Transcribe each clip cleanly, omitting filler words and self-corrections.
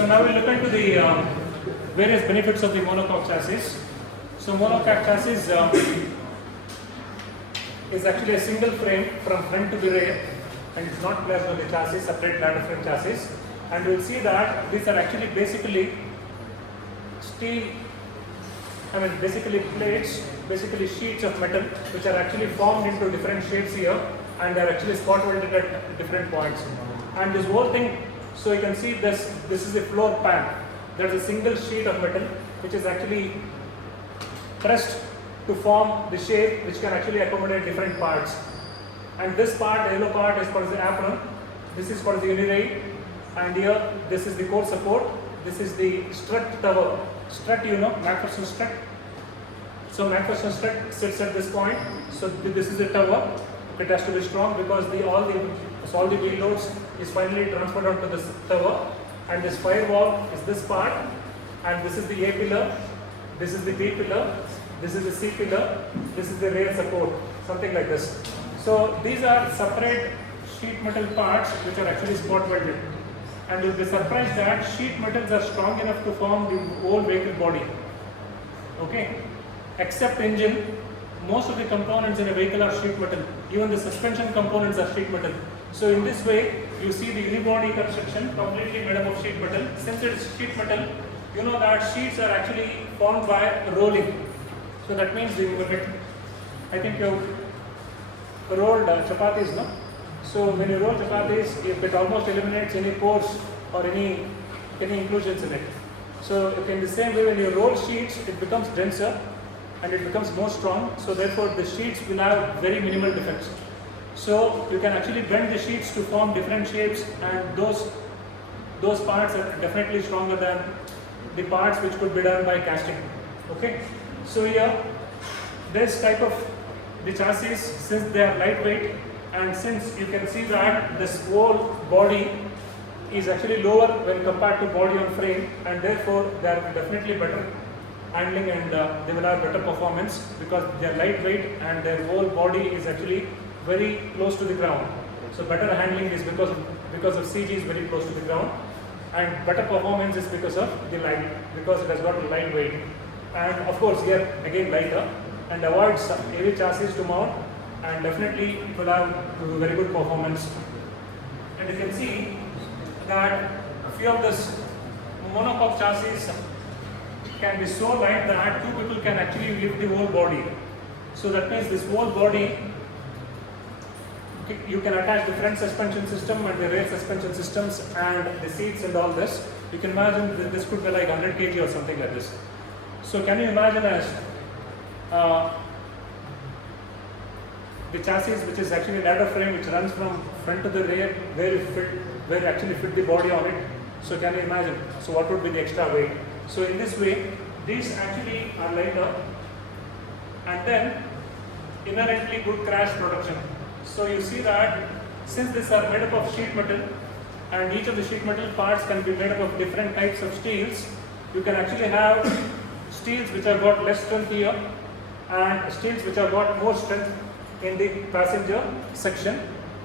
So now we'll look into the various benefits of the monocoque chassis. So monocoque chassis is actually a single frame from front to the rear, and it's not placed on the chassis, separate ladder frame chassis. And we'll see that these are actually basically steel, basically plates, basically sheets of metal which are actually formed into different shapes here, and they are actually spot welded at different points. And this whole thing, so you can see this is a floor pan. There's a single sheet of metal which is actually pressed to form the shape which can actually accommodate different parts. And this part, the yellow part, is called the apron. This is called the unirail. And here, this is the core support. This is the strut tower. Strut, you know, McPherson strut. So McPherson strut sits at this point. So this is the tower. It has to be strong because all the wheel loads is finally transferred onto this tower. And this firewall is this part. And this is the A pillar. This is the B pillar. This is the C pillar. This is the rear support. Something like this. So these are separate sheet metal parts which are actually spot welded. And you'll be surprised that sheet metals are strong enough to form the whole vehicle body. Okay? Except engine, most of the components in a vehicle are sheet metal. Even the suspension components are sheet metal. So in this way, you see the unibody construction completely made up of sheet metal. Since it's sheet metal, you know that sheets are actually formed by rolling. So that means I think you've rolled chapatis, no? So when you roll chapatis, it almost eliminates any pores or any inclusions in it. So in the same way, when you roll sheets, it becomes denser and it becomes more strong. So therefore, the sheets will have very minimal defects. So you can actually bend the sheets to form different shapes, and those parts are definitely stronger than the parts which could be done by casting. Okay. So here, this type of the chassis, since they are lightweight, and since you can see that this whole body is actually lower when compared to body on frame, and therefore they are definitely better handling, and they will have better performance because they are lightweight and their whole body is actually very close to the ground. So better handling is because of CG is very close to the ground, and better performance is because of the light, because it has got a lightweight, and of course here again lighter, and avoids heavy chassis to mount, and definitely it will have very good performance. And you can see that a few of this monocoque chassis can be so light that two people can actually lift the whole body. So that means this whole body, you can attach the front suspension system and the rear suspension systems and the seats and all this. You can imagine that this could be like 100 kg or something like this. So can you imagine as the chassis, which is actually ladder frame, which runs from front to the rear, where you actually fit the body on it. So can you imagine? So what would be the extra weight? So in this way, these actually are lighter, and then inherently good crash protection. So you see that since these are made up of sheet metal, and each of the sheet metal parts can be made up of different types of steels, you can actually have steels which have got less strength here, and steels which have got more strength in the passenger section.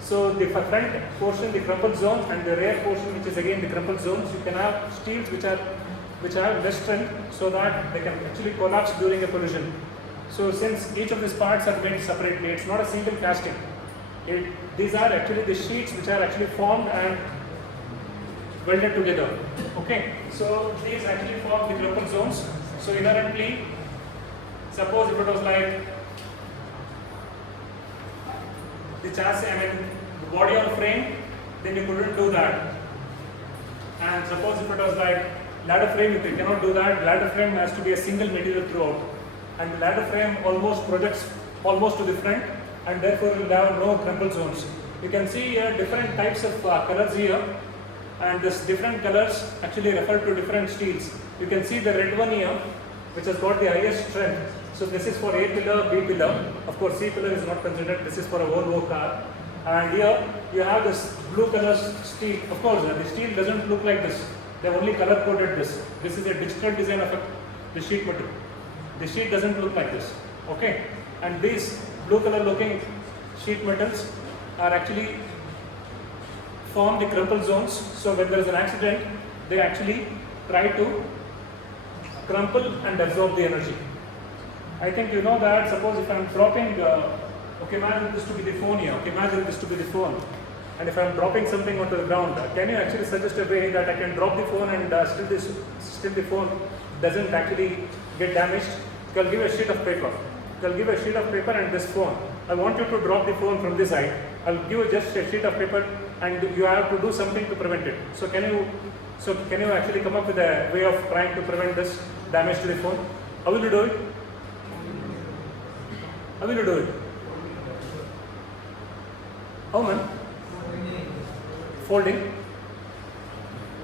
So the front portion, the crumple zone, and the rear portion, which is again the crumple zones, you can have steels which have less strength, so that they can actually collapse during a collision. So since each of these parts are made separately, it's not a single casting. These are actually the sheets which are actually formed and welded together. Okay, so these actually form the crumple zones. So inherently, suppose if it was like the chassis, the body on frame, then you couldn't do that. And suppose if it was like ladder frame, you cannot do that. Ladder frame has to be a single material throughout, and the ladder frame almost projects almost to the front, and therefore you will have no crumple zones. You can see here different types of colors here, and this different colors actually refer to different steels. You can see the red one here, which has got the highest strength. So this is for A pillar, B pillar. Of course, C pillar is not considered. This is for a Volvo car. And here you have this blue color steel. Of course, the steel doesn't look like this. They have only color coded this. This is a digital design of the sheet metal. The sheet doesn't look like this. Okay. And these blue color looking sheet metals are actually form the crumple zones. So when there is an accident, they actually try to crumple and absorb the energy. I think you know that. Suppose if I am dropping, okay, imagine this to be the phone here. Okay, imagine this to be the phone. And if I am dropping something onto the ground, can you actually suggest a way that I can drop the phone and still the phone doesn't actually get damaged? I'll give a sheet of paper. I'll give a sheet of paper and this phone. I want you to drop the phone from this side. I'll give you just a sheet of paper and you have to do something to prevent it. So can you actually come up with a way of trying to prevent this damage to the phone? How will you do it? How will you do it? How, man? Folding.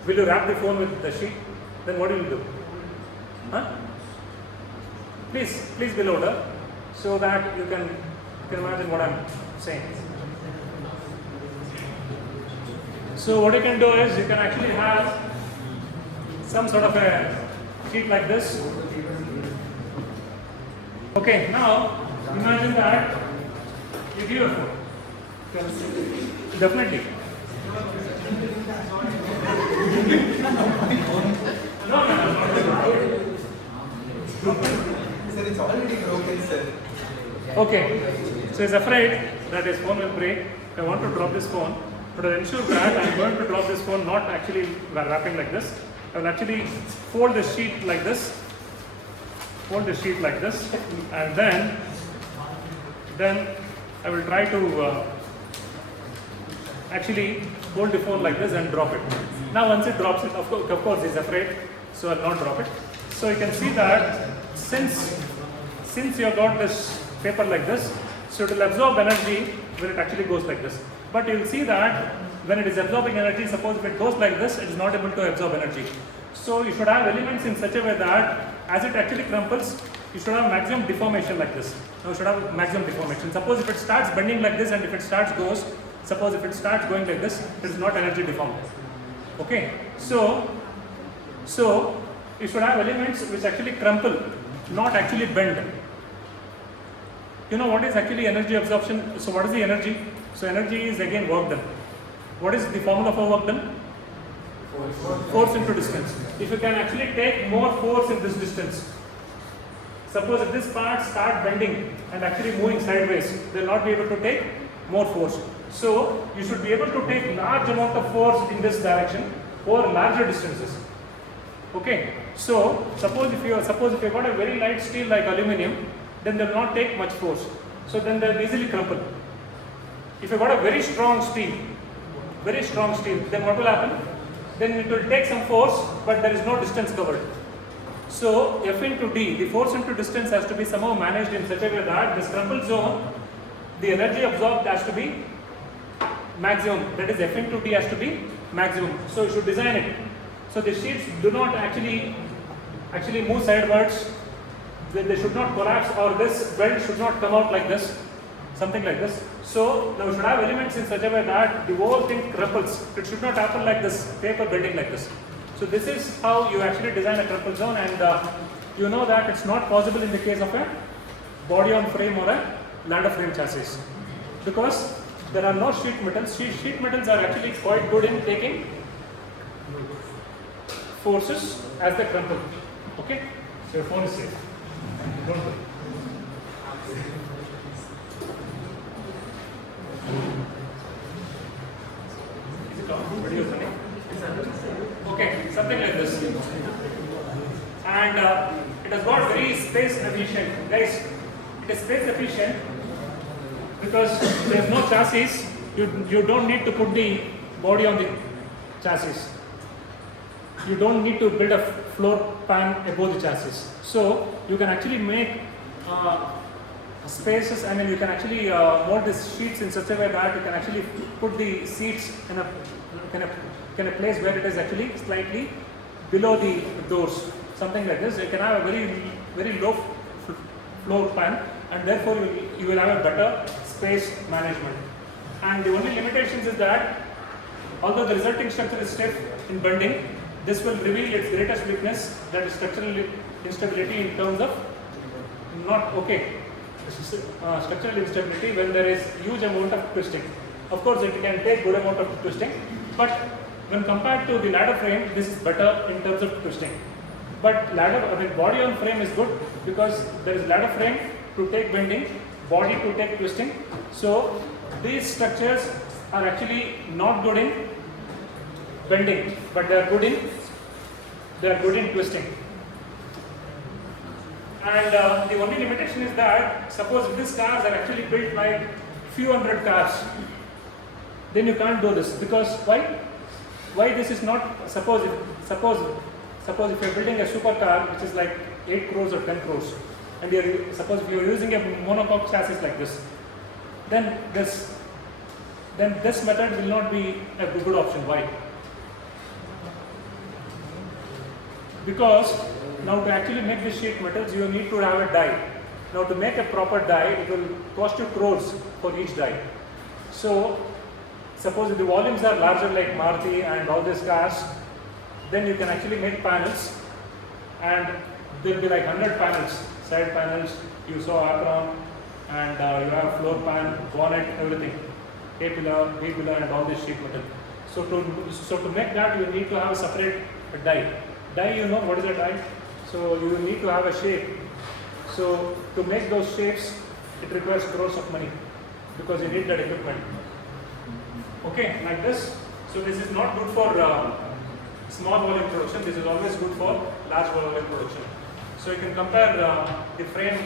Will you wrap the phone with the sheet? Then what will you do? Huh? Please be louder so that you can imagine what I'm saying. So what you can do is you can actually have some sort of a sheet like this. Okay, now imagine that you give a phone. Definitely. No. Sir, it's already broken, sir. Okay, so he's afraid that his phone will break. I want to drop this phone, but to ensure that I'm going to drop this phone not actually wrapping like this. I will actually fold the sheet like this. Fold the sheet like this, and then I will try to actually hold the phone like this and drop it. Now once it drops it, of course he's afraid, so I'll not drop it. So you can see that since you have got this paper like this, so it will absorb energy when it actually goes like this. But you will see that when it is absorbing energy, suppose if it goes like this, it is not able to absorb energy. So you should have elements in such a way that as it actually crumples, you should have maximum deformation like this. Now you should have maximum deformation. Suppose if it starts bending like this and if it starts going like this, it is not energy deformed. Okay, so you should have elements which actually crumple, not actually bend. You know what is actually energy absorption? So what is the energy? So energy is again work done. What is the formula for work done? Force into distance. If you can actually take more force in this distance, suppose if this part start bending and actually moving sideways, they will not be able to take more force. So you should be able to take large amount of force in this direction over larger distances. Okay. So suppose if you got a very light steel like aluminium, then they will not take much force. So then they will easily crumple. If you got a very strong steel, then what will happen? Then it will take some force, but there is no distance covered. So F into D, the force into distance has to be somehow managed in such a way that this crumple zone, the energy absorbed has to be maximum. That is F into D has to be maximum. So you should design it. So the sheets do not actually move sidewards. They should not collapse, or this belt should not come out like this, something like this. So now you should have elements in such a way that the whole thing crumples. It should not happen like this, paper bending like this. So this is how you actually design a crumple zone, and you know that it's not possible in the case of a body on frame or a ladder frame chassis, because there are no sheet metals. Sheet metals are actually quite good in taking forces as they crumple. Okay, so your phone is safe. Don't worry. Is it on? Video running? Okay, something like this. And it has got very space efficient. Guys, it is space efficient because there is no chassis. You don't need to put the body on the chassis. You don't need to build a floor pan above the chassis. So you can actually make spaces. I mean, you can actually mold these sheets in such a way that you can actually put the seats in a place where it is actually slightly below the doors, something like this. You can have a very low floor pan, and therefore you will have a better space management. And the only limitations is that although the resulting structure is stiff in bending, this will reveal its greatest weakness, that is structural instability in terms of structural instability when there is huge amount of twisting. Of course, it can take good amount of twisting, but when compared to the ladder frame, this is better in terms of twisting. But body on frame is good because there is ladder frame to take bending, body to take twisting. So these structures are actually not good in bending, but they are good in twisting. And the only limitation is that suppose if these cars are actually built like few hundred cars, then you can't do this because why? Why this is not? Suppose if you're building a supercar which is like 8 crores or 10 crores, and suppose if you're using a monocoque chassis like this, then this method will not be a good option. Why? Because now to actually make these sheet metals, you need to have a die. Now to make a proper die, it will cost you crores for each die. So suppose if the volumes are larger like Maruti and all these cars, then you can actually make panels, and there will be like 100 panels, side panels, you saw apron, and you have floor pan, bonnet, everything, A pillar, B pillar, and all this sheet metal. So to make that, you need to have a separate die. Die, you know what is a die? So you need to have a shape. So to make those shapes, it requires crores of money because you need that equipment. Okay, like this. So this is not good for small volume production. This is always good for large volume production. So you can compare the frame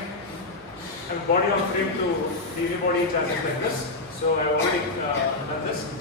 and body on frame to the unibody chassis like this. So I have already done this.